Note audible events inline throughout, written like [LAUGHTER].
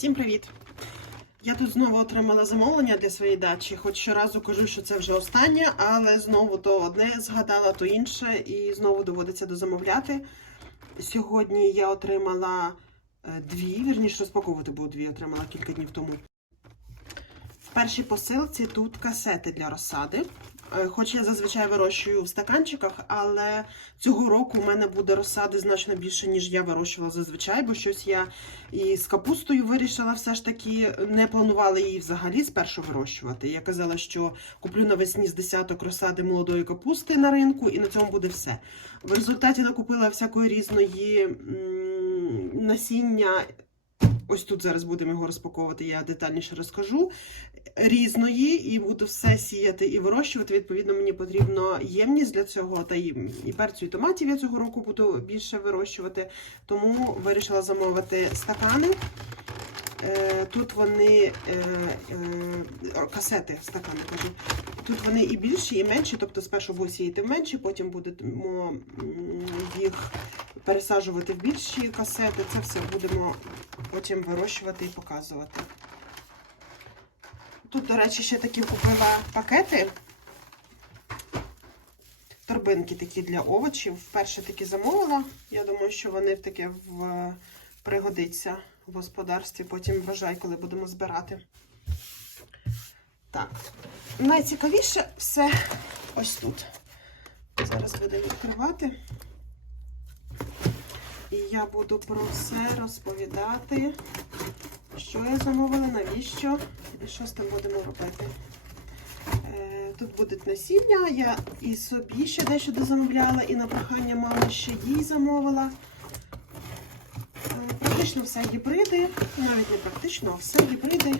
Всім привіт! Я тут знову отримала замовлення для своєї дачі. Хоч щоразу кажу, що це вже останнє, але знову то одне згадала, то інше, і знову доводиться дозамовляти. Сьогодні я отримала е, дві, вірніше розпаковувати буду дві, отримала кілька днів тому. В першій посилці тут касети для розсади. Е, Хоч я зазвичай вирощую в стаканчиках, але цього року у мене буде розсади значно більше, ніж я вирощувала зазвичай, бо щось я і з капустою вирішила все ж таки не планувала її взагалі спершу вирощувати. Я казала, що куплю навесні з десяток розсади молодої капусти на ринку, і на цьому буде все. В результаті накупила всякої різної насіння. Ось тут зараз будемо його розпаковувати, я детальніше розкажу. Різної, і буду все сіяти і вирощувати. Відповідно, мені потрібно ємність для цього. Та і, і перцю, і томатів я цього року буду більше вирощувати. Тому вирішила замовити стакани. Е, Тут вони е, е, касети, стакани кажу. Тут вони і більші, і менші, тобто спершу будемо сіяти менші, потім будемо їх пересаджувати в більші касети. Це все будемо потім вирощувати і показувати. Тут, до речі, ще такі купила пакети. Торбинки такі для овочів. Вперше такі замовила. Я думаю, що вони таке в... пригодиться в господарстві, потім врожай, коли будемо збирати. Так, найцікавіше все ось тут. Зараз будемо відкривати. І я буду про все розповідати, що я замовила, навіщо що з тим будемо робити. Е, Тут будуть насіння, я і собі ще дещо дозамовляла, і на прохання мами ще їй замовила. Е, Практично все гібриди, навіть не практично, а все гібриди.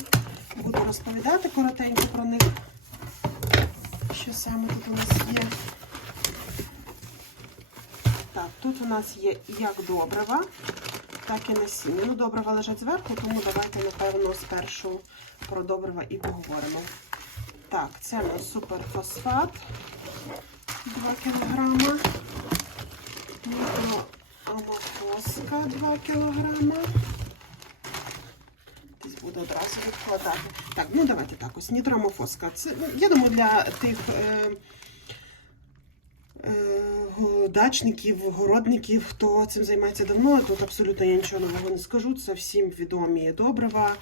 Буду розповідати коротенько про них, що саме тут у нас є. Так, тут у нас є як добрива, так і насіння. Ну, добрива лежать зверху, тому давайте, напевно, спершу про добрива і поговоримо. Так, це у нас суперфосфат 2 кг. Амофоска 2 кг. Десь буду одразу відкладати. Так, ну давайте так, ось нітромофоска. Це, ну, я думаю, для тих. Е, дачників, городників, хто цим займається давно. Тут абсолютно я нічого нового не скажу. Це всім відомі добрива.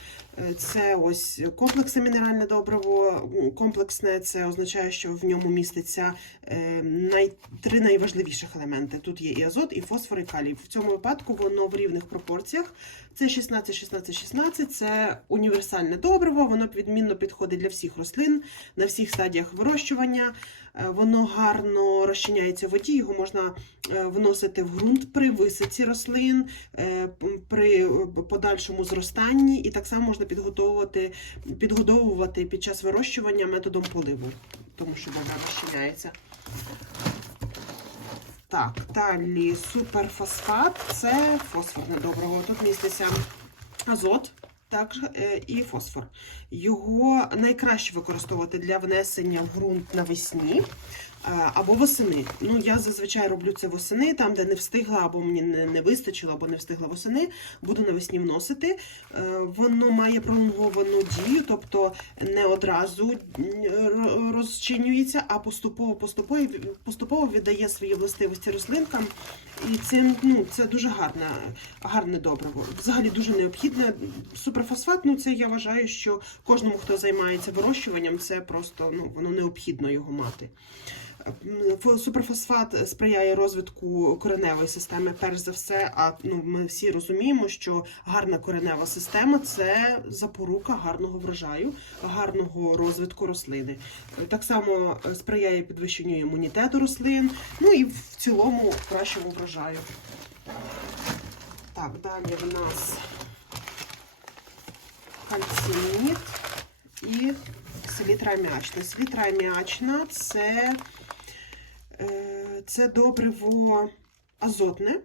Це ось комплексне мінеральне добриво. Комплексне це означає, що в ньому міститься е, най... три найважливіших елементи. Тут є і азот, і фосфор, і калій. В цьому випадку воно в рівних пропорціях. Це 16, 16, 16. Це універсальне добриво. Воно відмінно підходить для всіх рослин на всіх стадіях вирощування. Е, Воно гарно розчиняється в воді, його можна вносити в ґрунт при висадці рослин, е, при е, подальшому зростанні, і так само можна підготовувати, підгодовувати під час вирощування методом поливу, тому що добре розчиняється. Так, далі суперфосфат це фосфорне добриво. Тут міститься азот. Також е, і фосфор. Його найкраще використовувати для внесення в ґрунт навесні е, або восени. Ну, я зазвичай роблю це восени, там, де не встигла, або мені не, не вистачило, або не встигла восени, буду навесні вносити. Е, Воно має пролонговану дію, тобто не одразу розчинюється, а поступово поступово поступово віддає свої властивості рослинкам. І це, ну, це дуже гарне, гарне добриво. Взагалі дуже необхідне. Суперфосфат, ну це я вважаю, що кожному, хто займається вирощуванням, це просто ну, воно необхідно його мати. Фо- Суперфосфат сприяє розвитку кореневої системи, перш за все. А ну, ми всі розуміємо, що гарна коренева система це запорука гарного врожаю, гарного розвитку рослини. Так само е, сприяє підвищенню імунітету рослин, ну і в цілому кращому врожаю. Так, далі в нас кальцинід і селітра аміачна. Селітра аміачна це, це добриво азотне,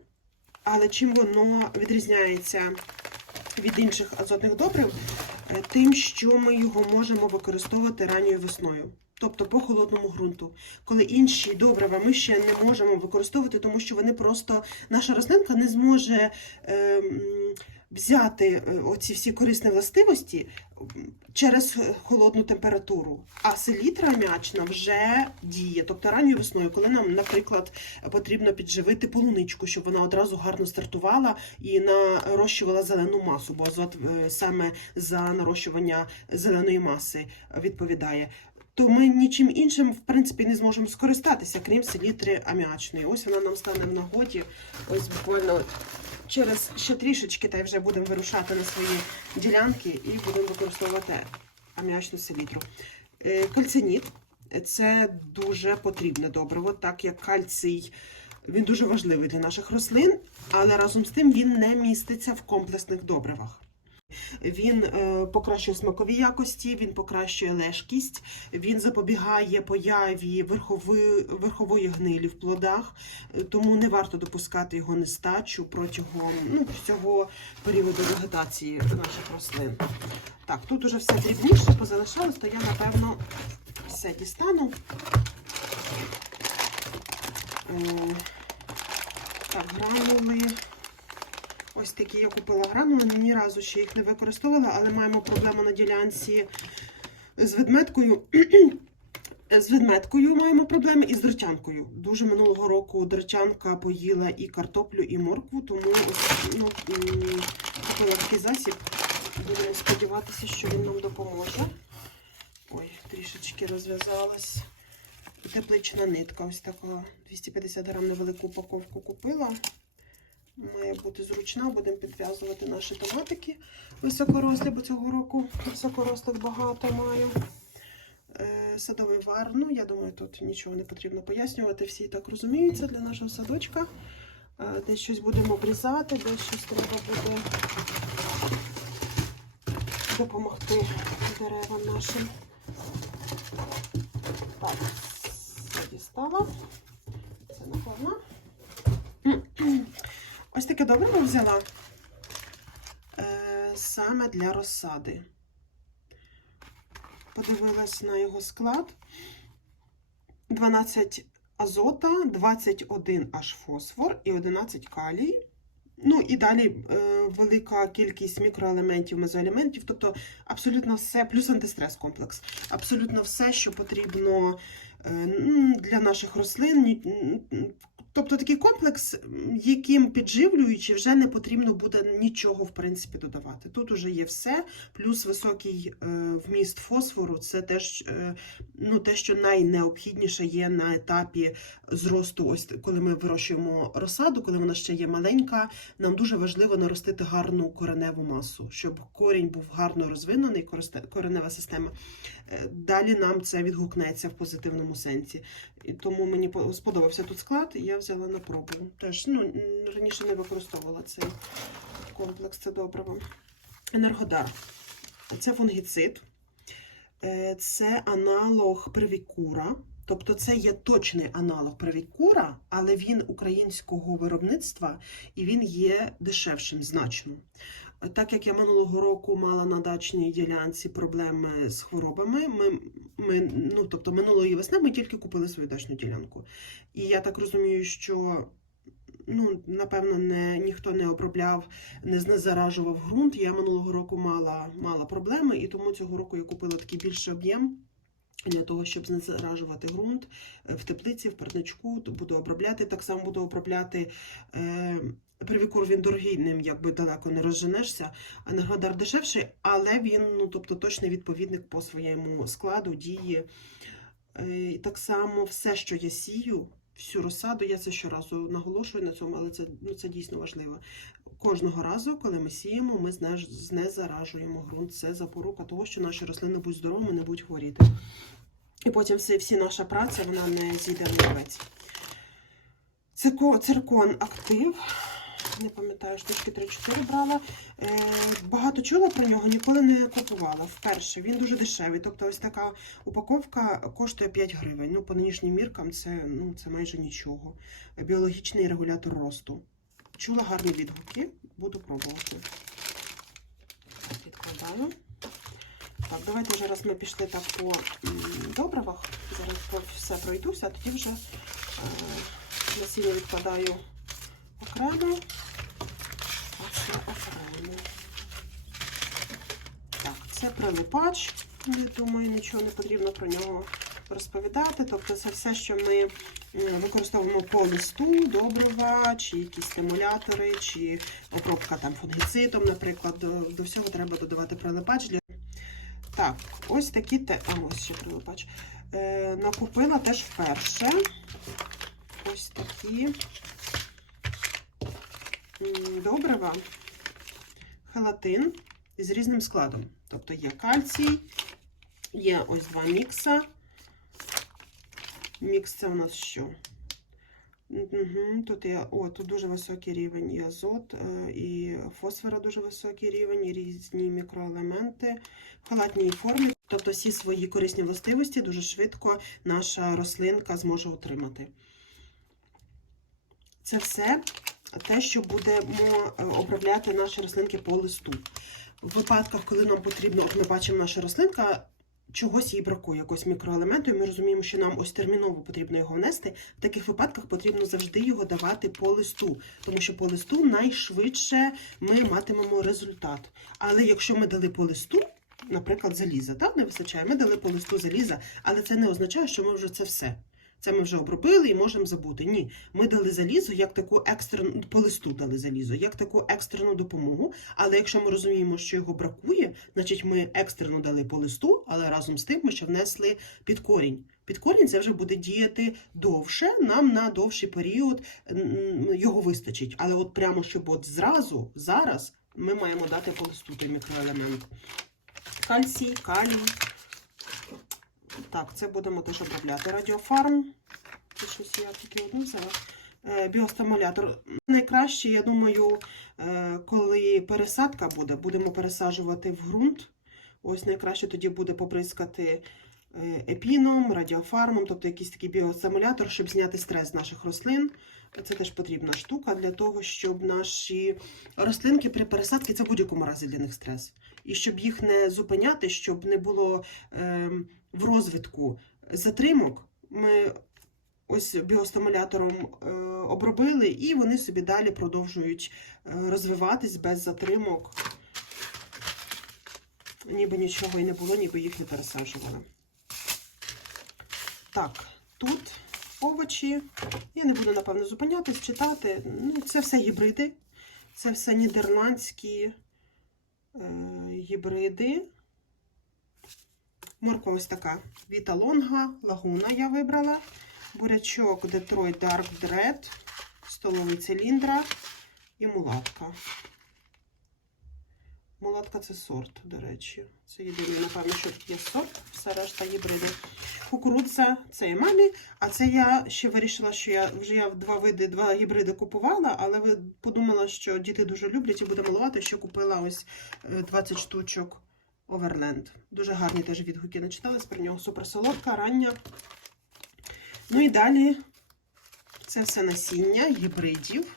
але чим воно відрізняється від інших азотних добрив, Е, тим, що ми його можемо використовувати ранньою весною. Тобто по холодному ґрунту, коли інші добрива ми ще не можемо використовувати, тому що вони просто наша рослинка не зможе ем, взяти е, оці всі корисні властивості через е, холодну температуру. А селітра аміачна вже діє. Тобто ранньою весною, коли нам, наприклад, потрібно підживити полуничку, щоб вона одразу гарно стартувала і нарощувала зелену масу, бо азот е, саме за нарощування зеленої маси відповідає. То ми нічим іншим, в принципі, не зможемо скористатися, крім селітри аміачної. Ось вона нам стане в нагоді. Ось буквально через ще трішечки, та й вже будемо вирушати на свої ділянки і будемо використовувати аміачну селітру. Е, Кальциніт це дуже потрібне добриво, так як кальцій він дуже важливий для наших рослин, але разом з тим він не міститься в комплексних добривах. Він е, покращує смакові якості, він покращує лежкість, він запобігає появі верхови, верхової гнилі в плодах, е, тому не варто допускати його нестачу протягом ну, всього періоду вегетації наших рослин. Так, тут уже все дрібніше позалишалось, то я напевно все дістану. Е, Так, гранули. Ось такі я купила гранули, ні разу ще їх не використовувала, але маємо проблему на ділянці з ведметкою. [CLEARS THROAT] З ведметкою маємо проблеми і з дротянкою. Дуже минулого року дротянка поїла і картоплю, і моркву, тому ну, купила такий засіб. Будемо сподіватися, що він нам допоможе. Ой, трішечки розв'язалась. Теплична нитка, ось така 250 грам невелику упаковку купила. Має бути зручна, будемо підв'язувати наші томатики високорослі, бо цього року високорослих багато маю. Е, Садовий вар, ну я думаю, тут нічого не потрібно пояснювати. Всі так розуміються для нашого садочка. Е, Десь щось будемо обрізати, десь щось треба буде допомогти деревам нашим. Так, дістала. Це напевно. Ось таке добриво взяла е, саме для розсади. Подивилась на його склад. 12 азота, 21 аж фосфор і 11 калій. Ну і далі е, велика кількість мікроелементів, мезоелементів, тобто абсолютно все, плюс антистрес комплекс. Абсолютно все, що потрібно е, для наших рослин. Тобто такий комплекс, яким підживлюючи, вже не потрібно буде нічого в принципі додавати. Тут уже є все, плюс високий е, вміст фосфору це теж е, ну, те, що найнеобхідніше є на етапі зросту. Ось коли ми вирощуємо розсаду, коли вона ще є маленька, нам дуже важливо наростити гарну кореневу масу, щоб корінь був гарно розвинений, коренева система. Е, Далі нам це відгукнеться в позитивному сенсі. І тому мені сподобався тут склад, і я взяла на пробу. Теж ну, раніше не використовувала цей комплекс, це добриво. Енергодар. Це фунгіцид, Е, це аналог привікура. Тобто це є точний аналог привікура, але він українського виробництва і він є дешевшим значно. Так як я минулого року мала на дачній ділянці проблеми з хворобами, ми, ми, ну, тобто минулої весни ми тільки купили свою дачну ділянку. І я так розумію, що ну, напевно, не, ніхто не обробляв, не знезаражував ґрунт. Я минулого року мала, мала проблеми, і тому цього року я купила такий більший об'єм. Для того, щоб знезаражувати ґрунт е, в теплиці, в парничку, буду обробляти. Так само буду обробляти е, привікур, він дорогий, ним якби далеко не розженешся. А Енергодар дешевший, але він ну, тобто, точний відповідник по своєму складу, дії. Е, так само все, що я сію, всю розсаду, я це щоразу наголошую на цьому, але це, ну, це дійсно важливо. Кожного разу, коли ми сіємо, ми знезаражуємо ґрунт. Це запорука того, що наші рослини будуть здоровими, не будуть хворіти. І потім все, всі наша праця вона не зійде в. Цико- Циркон актив. Не пам'ятаю, штучки 3-4 брала. Е, багато чула про нього, ніколи не купувала. Вперше він дуже дешевий. Тобто, ось така упаковка коштує 5 гривень. Ну, по нинішнім міркам це, ну, це майже нічого. Біологічний регулятор росту. Чула гарні відгуки, буду пробувати. Відкладаю. Так, давайте вже раз ми пішли так по добривах. Зараз все пройдуся, а тоді вже е, насіння відкладаю окремо, а це окремо. Це прилипач. Я думаю, нічого не потрібно про нього розповідати. Тобто, це все, що ми е, використовуємо по листу, добрива, чи якісь стимулятори, чи обробка там фунгіцидом, наприклад. До, до всього треба додавати прилипач. Для... Так, ось такі те. А, ось ще прилипач. Е, накупила теж вперше. Ось такі добрива. Халатин з різним складом. Тобто є кальцій, є ось два мікса. Мікс це у нас що? Угу, тут є, о, тут дуже високий рівень і азот, е, і фосфора дуже високий рівень, і різні мікроелементи в халатній формі. Тобто всі свої корисні властивості дуже швидко наша рослинка зможе отримати. Це все те, що будемо е, обробляти наші рослинки по листу. В випадках, коли нам потрібно, от ми бачимо, наша рослинка, чогось їй бракує, якогось мікроелементу, і ми розуміємо, що нам ось терміново потрібно його внести. В таких випадках потрібно завжди його давати по листу, тому що по листу найшвидше ми матимемо результат. Але якщо ми дали по листу, наприклад, заліза, так, не вистачає, ми дали по листу заліза, але це не означає, що ми вже це все. Це ми вже обробили і можемо забути. Ні, ми дали залізо як таку екстрену по листу дали залізо, як таку екстрену допомогу. Але якщо ми розуміємо, що його бракує, значить ми екстрено дали по листу, але разом з тим ми ще внесли під корінь. Під корінь це вже буде діяти довше, нам на довший період його вистачить. Але от прямо щоб от зразу, зараз ми маємо дати по листу той мікроелемент. Кальцій, калій. Так, це будемо теж обробляти. Радіофарм. Це щось я тільки одну взяла. Е, Біостимулятор. Найкраще, я думаю, е, коли пересадка буде, будемо пересаджувати в ґрунт. Ось найкраще тоді буде поприскати е, епіном, радіофармом, тобто якийсь такий біостимулятор, щоб зняти стрес наших рослин. Це теж потрібна штука для того, щоб наші рослинки при пересадці це в будь-якому разі для них стрес. І щоб їх не зупиняти, щоб не було ем, в розвитку затримок, ми ось біостимулятором е, обробили, і вони собі далі продовжують е, розвиватись без затримок. Ніби нічого і не було, ніби їх не пересаджували. Так, тут овочі. Я не буду, напевно, зупинятись, читати. Ну, це все гібриди. Це все нідерландські е, гібриди. Морква ось така. Віта Лонга, лагуна я вибрала. Бурячок Детройт Dark Dread, столовий циліндра і мулатка. Мулатка це сорт, до речі. Це єдиний, напевно, що є сорт, все решта гібриди. Кукурудза це емалі, а це я ще вирішила, що я вже я два види, два гібриди купувала, але подумала, що діти дуже люблять і буде малувати, що купила ось е, 20 штучок Overland. Дуже гарні теж відгуки начитались про нього. Суперсолодка, рання. Ну і далі це все насіння гібридів,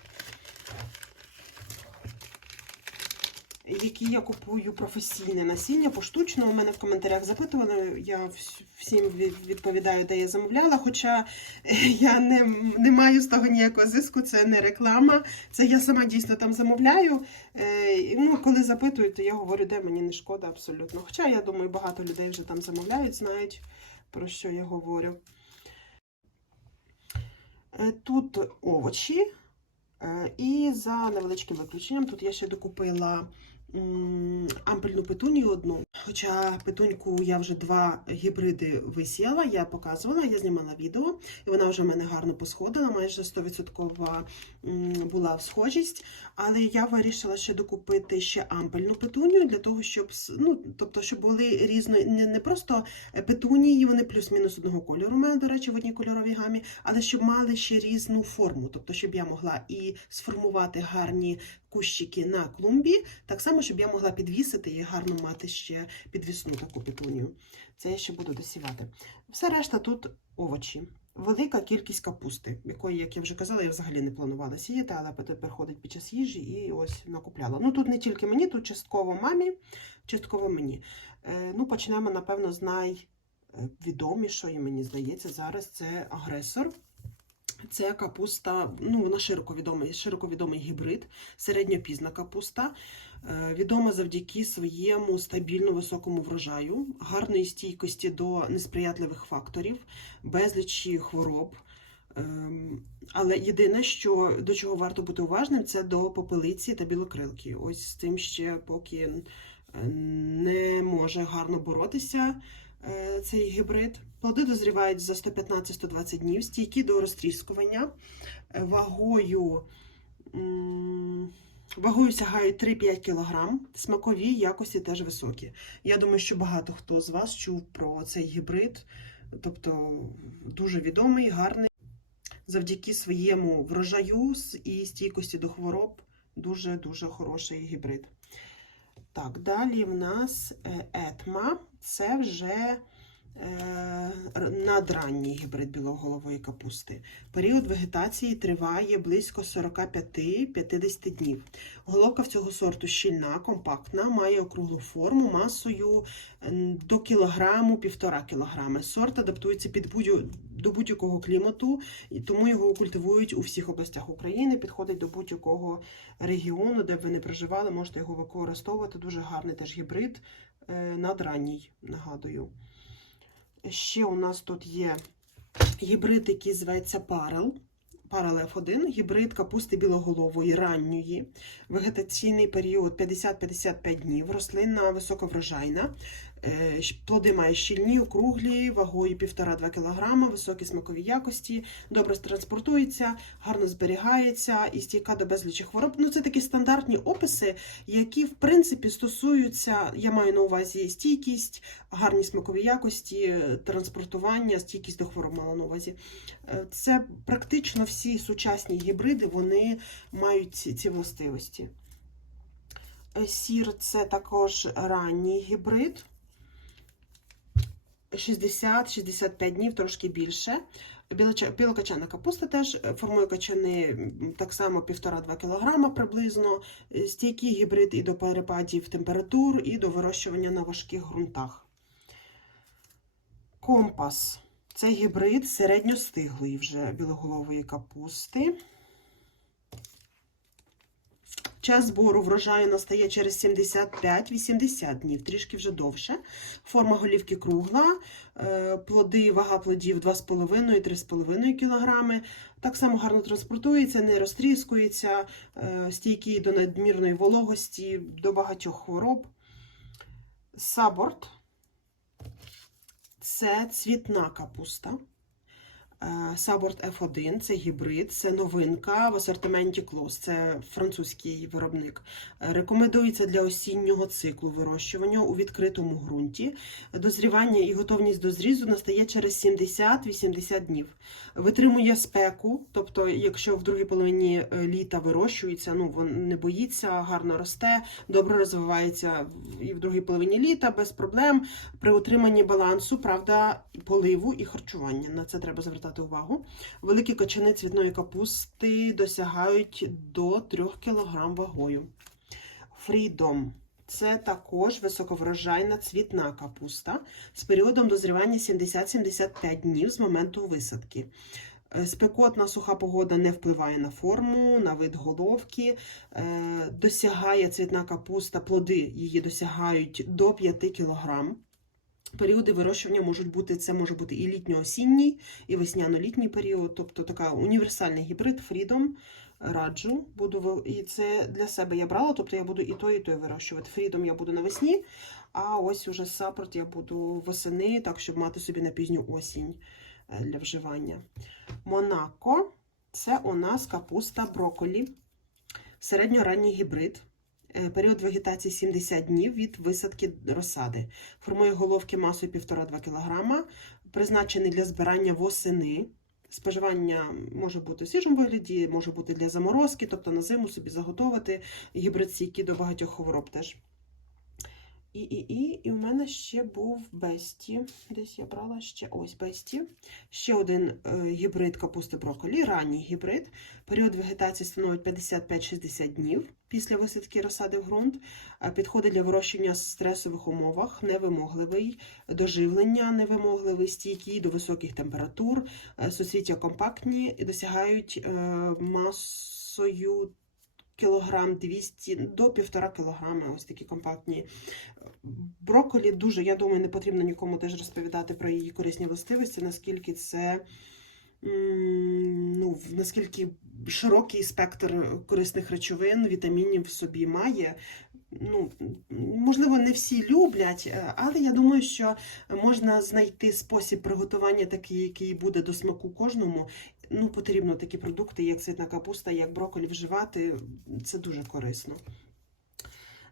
які я купую професійне насіння поштучно. У мене в коментарях запитували. Я всім відповідаю, де я замовляла. Хоча е, я не, не маю з того ніякого зиску, це не реклама. Це я сама дійсно там замовляю. Е, ну, коли запитують, то я говорю, де мені не шкода абсолютно. Хоча я думаю, багато людей вже там замовляють, знають про що я говорю. Е, Тут овочі. І за невеличким виключенням, тут я ще докупила ампельну петунію одну. Хоча петуньку я вже два гібриди висіяла, я показувала, я знімала відео, і вона вже в мене гарно посходила, майже 100% була схожість. Але я вирішила ще докупити ще ампельну петунію для того, щоб ну, тобто, щоб були різної, не, не просто петунії, вони плюс-мінус одного кольору. У мене, до речі, в одній кольоровій гамі, але щоб мали ще різну форму, тобто, щоб я могла і сформувати гарні кущики на клумбі, так само, щоб я могла підвісити і гарно мати ще підвісну таку петунію. Це я ще буду досівати. Все решта тут овочі. Велика кількість капусти, якої, як я вже казала, я взагалі не планувала сіяти, але тепер ходить під час їжі і ось накупляла. Ну тут не тільки мені, тут частково мамі, частково мені. Е, ну, почнемо, напевно, з найвідомішої, мені здається, зараз це агресор. Це капуста, ну вона широко відомий, широко відомий гібрид, середньопізна капуста, е, відома завдяки своєму стабільно високому врожаю, гарної стійкості до несприятливих факторів, безлічі хвороб. Ем, Але єдине, що до чого варто бути уважним, це до попелиці та білокрилки. Ось з цим ще поки е, не може гарно боротися цей гібрид. Плоди дозрівають за 115-120 днів, стійкі до розтріскування, е, вагою, вагою сягають 3-5 кг, смакові якості теж високі. Я думаю, що багато хто з вас чув про цей гібрид, тобто дуже відомий, гарний. Завдяки своєму врожаю і стійкості до хвороб дуже-дуже хороший гібрид. Так, далі в нас е, етма. Це вже е, надранній гібрид білоголової капусти. Період вегетації триває близько 45-50 днів. Головка в цього сорту щільна, компактна, має округлу форму масою до кілограму, півтора кілограми. Сорт адаптується під будь- до будь-якого клімату, і тому його культивують у всіх областях України. Підходить до будь-якого регіону, де б ви не проживали, можете його використовувати. Дуже гарний теж гібрид, надранній, нагадую. Ще у нас тут є гібрид, який зветься Парел. Парел F1, гібрид капусти білоголової ранньої, вегетаційний період 50-55 днів, рослина високоврожайна, Е, плоди має щільні, округлі, вагою 1,5-2 кг, високі смакові якості, добре транспортується, гарно зберігається і стійка до безлічі хвороб. Ну, це такі стандартні описи, які в принципі стосуються, я маю на увазі стійкість, гарні смакові якості, транспортування, стійкість до хвороб мала на увазі. Е, Це практично всі сучасні гібриди, вони мають ці, ці властивості. Е, Сір це також ранній гібрид. 60-65 днів, трошки більше. Білокачана капуста теж е, формує качани так само 1,5-2 кг приблизно. Е, Стійкий гібрид і до перепадів температур, і до вирощування на важких ґрунтах. Компас це гібрид середньостиглої вже білоголової капусти. Час збору врожаю настає через 75-80 днів, трішки вже довше. Форма голівки кругла, е, плоди, вага плодів 2,5-3,5 кг. Так само гарно транспортується, не розтріскується, е, стійкий до надмірної вологості, до багатьох хвороб. Саборт це цвітна капуста. Е, Саборт F1 це гібрид, це новинка в асортименті Клос, це французький виробник. Е, Рекомендується для осіннього циклу вирощування у відкритому ґрунті. Дозрівання і готовність до зрізу настає через 70-80 днів. Витримує спеку, тобто, якщо в другій половині е, літа вирощується, ну він не боїться, гарно росте, добре розвивається і в другій половині літа без проблем при утриманні балансу, правда, поливу і харчування. На це треба звертати увагу. Великі качани цвітної капусти досягають до 3 кг вагою. Фрідом це також високоврожайна цвітна капуста з періодом дозрівання 70-75 днів з моменту висадки. Е, Спекотна суха погода не впливає на форму, на вид головки. Е, Досягає цвітна капуста, плоди її досягають до 5 кг. Періоди вирощування можуть бути, це може бути і літньо-осінній, і весняно-літній період, тобто така універсальний гібрид Freedom раджу. Буду і це для себе я брала, тобто я буду і той, і той вирощувати. Freedom я буду навесні, а ось уже саппорт я буду восени, так щоб мати собі на пізню осінь е, для вживання. Монако це у нас капуста брокколі, середньоранній гібрид. Е, Період вегетації 70 днів від висадки розсади. Формує головки масою 1,5-2 кг, призначений для збирання восени. Споживання може бути в свіжому вигляді, може бути для заморозки, тобто на зиму собі заготовити гібрид стійкий до багатьох хвороб теж. І, і, і, і у мене ще був Бесті. Десь я брала ще ось Бесті. Ще один е, гібрид капусти брокколі, ранній гібрид. Період вегетації становить 55-60 днів після висадки розсади в ґрунт. Е, Підходить для вирощення в стресових умовах, невимогливий, до живлення невимогливий, стійкий до високих температур, е, суцвіття компактні досягають масою кілограм 200 до півтора кілограми. Ось такі компактні. Брокколі дуже, я думаю, не потрібно нікому теж розповідати про її корисні властивості, наскільки це ну, наскільки широкий спектр корисних речовин, вітамінів в собі має. Ну, можливо, не всі люблять, е, але я думаю, що можна знайти спосіб приготування такий, який буде до смаку кожному. Ну, потрібно такі продукти, як цвітна капуста, як брокколі вживати. Це дуже корисно.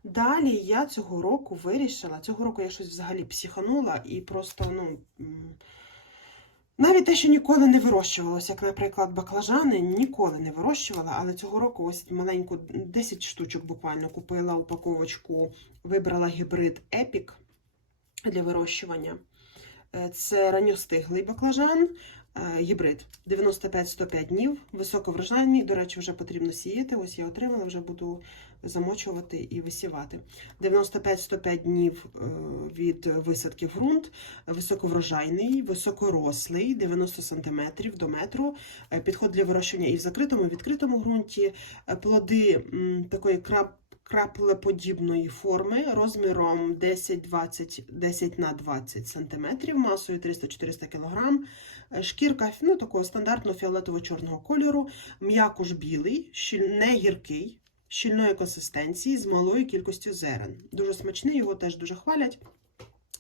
Далі я цього року вирішила, цього року я щось взагалі психанула і просто, ну. Навіть те, що ніколи не вирощувалося, як, наприклад, баклажани, ніколи не вирощувала, але цього року ось маленьку 10 штучок буквально купила упаковочку, вибрала гібрид Epic для вирощування. Е, Це ранньостиглий баклажан, гібрид 95-105 днів, високоврожайний, до речі, вже потрібно сіяти. Ось я отримала, вже буду замочувати і висівати. 95-105 днів е, від висадки в ґрунт, високоврожайний, високорослий, 90 см до метру. Е, Підход для вирощування і в закритому, і відкритому ґрунті. Е, Плоди такої крап краплеподібної форми розміром 10-20 10 на 20 см, масою 300-400 кг. Е, Шкірка ну, такого стандартного фіолетово-чорного кольору, м'якуш білий, не гіркий, щільної консистенції з малою кількістю зерен. Дуже смачний, його теж дуже хвалять.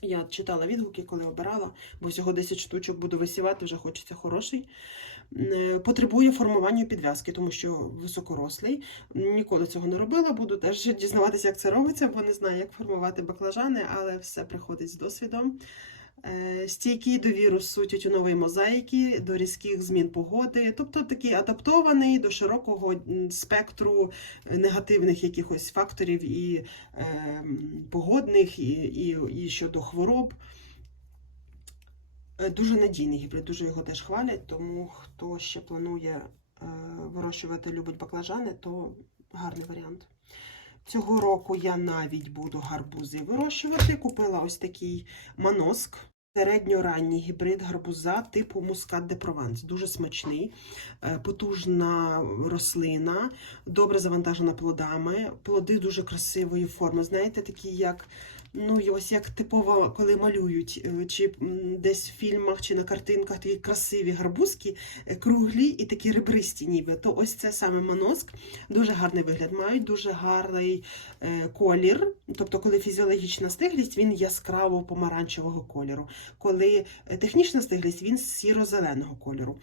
Я читала відгуки, коли обирала, бо всього 10 штучок буду висівати, вже хочеться хороший. Е, Потребує формування підв'язки, тому що високорослий. Ніколи цього не робила, буду теж дізнаватися, як це робиться, бо не знаю, як формувати баклажани, але все приходить з досвідом. Е, Стійкий до вірусу тютюнової мозаїки, до різких змін погоди, тобто такий адаптований до широкого спектру негативних якихось факторів і е, погодних, і, і, і щодо хвороб. Е, Дуже надійний гібрид, дуже його теж хвалять, тому хто ще планує е, вирощувати, любить баклажани, то гарний варіант. Цього року я навіть буду гарбузи вирощувати. Купила ось такий маноск. Середньоранній гібрид гарбуза типу Мускат де Прованс. Дуже смачний, е, потужна рослина, добре завантажена плодами. Плоди дуже красивої форми. Знаєте, такі як. Ну, ось як типово, коли малюють, е, чи десь в фільмах, чи на картинках такі красиві гарбузки, е, круглі і такі ребристі, ніби. То ось це саме маноск. Дуже гарний вигляд мають, дуже гарний е, колір. Тобто, коли фізіологічна стиглість, він яскраво помаранчевого кольору. Коли технічна стиглість, він сіро-зеленого кольору.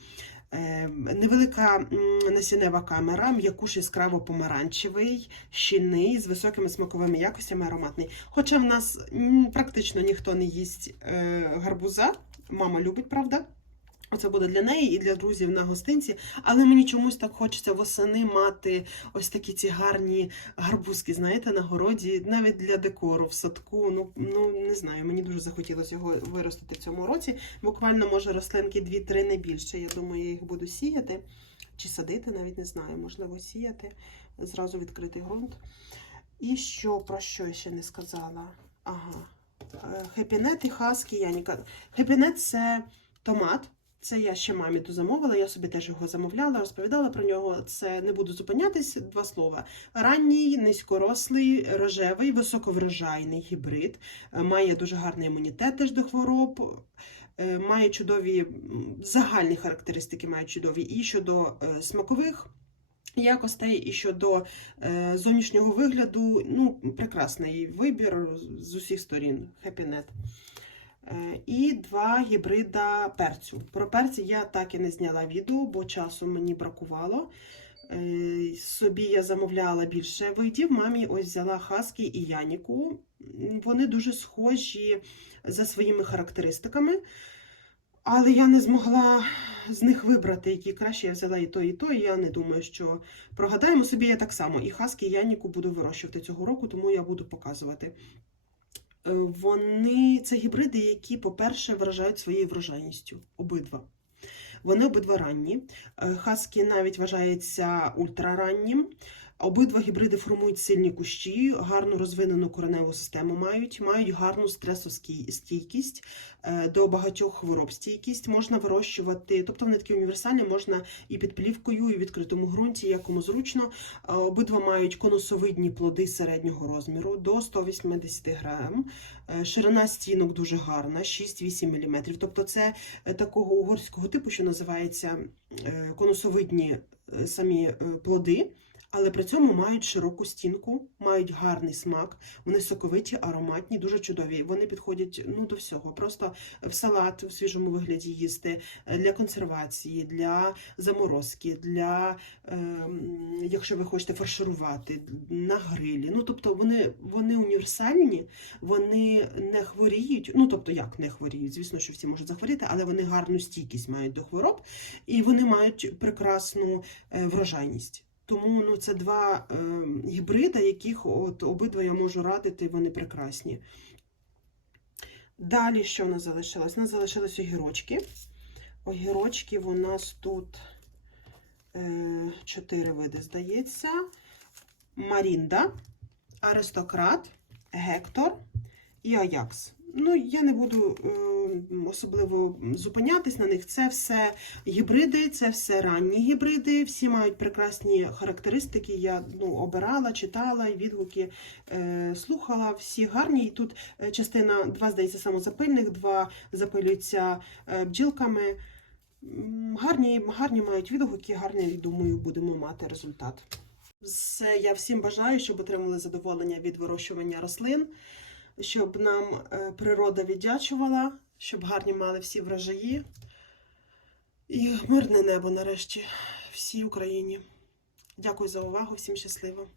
Е, Невелика насінева камера, м'якуш яскраво помаранчевий, щільний, з високими смаковими якостями, ароматний. Хоча в нас практично ніхто не їсть е, гарбуза, мама любить, правда? Оце буде для неї і для друзів на гостинці. Але мені чомусь так хочеться восени мати ось такі ці гарні гарбузки, знаєте, на городі, навіть для декору в садку. Ну, ну не знаю, мені дуже захотілося його виростити в цьому році. Буквально, може, рослинки 2-3 не більше. Я думаю, я їх буду сіяти чи садити, навіть не знаю, можливо, сіяти, зразу відкритий ґрунт. І що, про що я ще не сказала? Ага. Е, Хепінет і хаски Яніка. Хепінет це томат. Це я ще мамі дозамовила, я собі теж його замовляла, розповідала про нього. Це не буду зупинятись. Два слова. Ранній, низькорослий, рожевий, високоврожайний гібрид. Е, Має дуже гарний імунітет теж до хвороб. е, Має чудові загальні характеристики, має чудові і щодо е, смакових якостей, і щодо е, зовнішнього вигляду. Ну, прекрасний вибір з усіх сторін. Хепінет. Е, І два гібрида перцю. Про перці я так і не зняла відео, бо часу мені бракувало. Е, Собі я замовляла більше видів. Мамі ось взяла хаски і яніку. Вони дуже схожі за своїми характеристиками. Але я не змогла з них вибрати, які краще я взяла і то, і то. Я не думаю, що прогадаємо собі я так само. І хаски, і яніку буду вирощувати цього року, тому я буду показувати. Е, Вони це гібриди, які, по-перше, вражають своєю врожайністю. Обидва. Вони обидва ранні. Е, Хаскі навіть вважається ультрараннім. Обидва гібриди формують сильні кущі, гарну розвинену кореневу систему мають, мають гарну стресостійкість, е, до багатьох хвороб стійкість. Можна вирощувати, тобто вони такі універсальні, можна і під плівкою, і в відкритому ґрунті, як кому зручно. Е, Обидва мають конусовидні плоди середнього розміру до 180 грам. Е, Ширина стінок дуже гарна, 6-8 мм. Тобто це такого угорського типу, що називається конусовидні самі плоди. Але при цьому мають широку стінку, мають гарний смак, вони соковиті, ароматні, дуже чудові. Вони підходять ну, до всього. Просто в салат в свіжому вигляді їсти, е, для консервації, для заморозки, для ем, якщо ви хочете фарширувати на грилі. Ну тобто вони, вони універсальні, вони не хворіють. Ну тобто як не хворіють? Звісно, що всі можуть захворіти, але вони гарну стійкість мають до хвороб і вони мають прекрасну е, врожайність. Тому ну, це два е, гібрида, яких от обидва я можу радити, вони прекрасні. Далі що в нас залишилось? У нас залишились огірочки. Огірочки у нас тут е, чотири види, здається. Марінда, Аристократ, Гектор і Аякс. Ну, я не буду е, особливо зупинятись на них. Це все гібриди, це все ранні гібриди. Всі мають прекрасні характеристики. Я ну, обирала, читала відгуки е, слухала. Всі гарні. І тут е, частина, два, здається, самозапильних, два запилюються е, бджілками. Гарні, гарні мають відгуки, гарні, думаю, будемо мати результат. Все, я всім бажаю, щоб отримали задоволення від вирощування рослин, щоб нам е, природа віддячувала, щоб гарні мали всі врожаї. І мирне небо нарешті всій Україні. Дякую за увагу, всім щасливо.